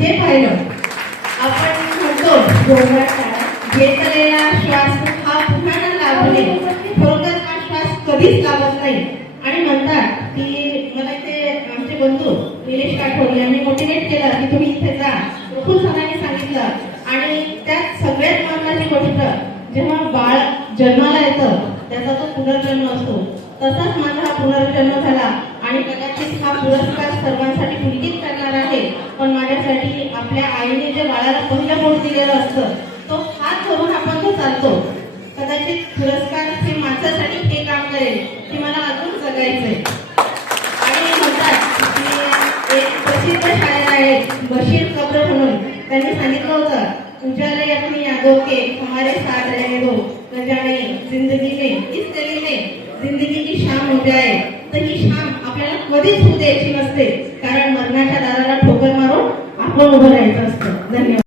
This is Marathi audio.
हे पाहिलं. आपण म्हणतो घेतलेला श्वास हा पुन्हा न लाभणे, थोडक्यात हा श्वास कधीच लाभत नाही. आणि म्हणतात की मला ते आमचे बंधू निलेश काठोड यांनी मोटिवेट केलं की तुम्ही इथे जा, खूप जणांनी सांगितलं. आणि त्यात सगळ्यात महत्त्वाची गोष्ट, जेव्हा बाळ जन्माला येतं त्याचा तो पुनर्जन्म असतो, तसाच माझा हा पुनर्जन्म झाला. आणि कदाचित हा पुरस्कार सर्वांसाठी पुलकित करणार आहे, पण माझ्यासाठी आपल्या आईने जे बाळाला पहिलं बोट दिलेलं असतं तो हात धरून आपण जो चालतो, कदाचित पुरस्कार हे माझ्यासाठी हे काम करेल की मला अजून जगायचंय. आणि म्हणतात की एक प्रसिद्ध शायर आहे बशीर कब्र म्हणून, त्यांनी सांगितलं होतं उजाले अपनी यादों के हमारे साथ रहने दो, न जाने जिंदगी में इस गली में जिंदगी की शाम हो जाए. तर ही शाम आपल्याला कधीच होऊ द्यायची नसते, कारण मरणाच्या दाराला ठोकर मारून आपण उभं राहायचं असतं. धन्यवाद.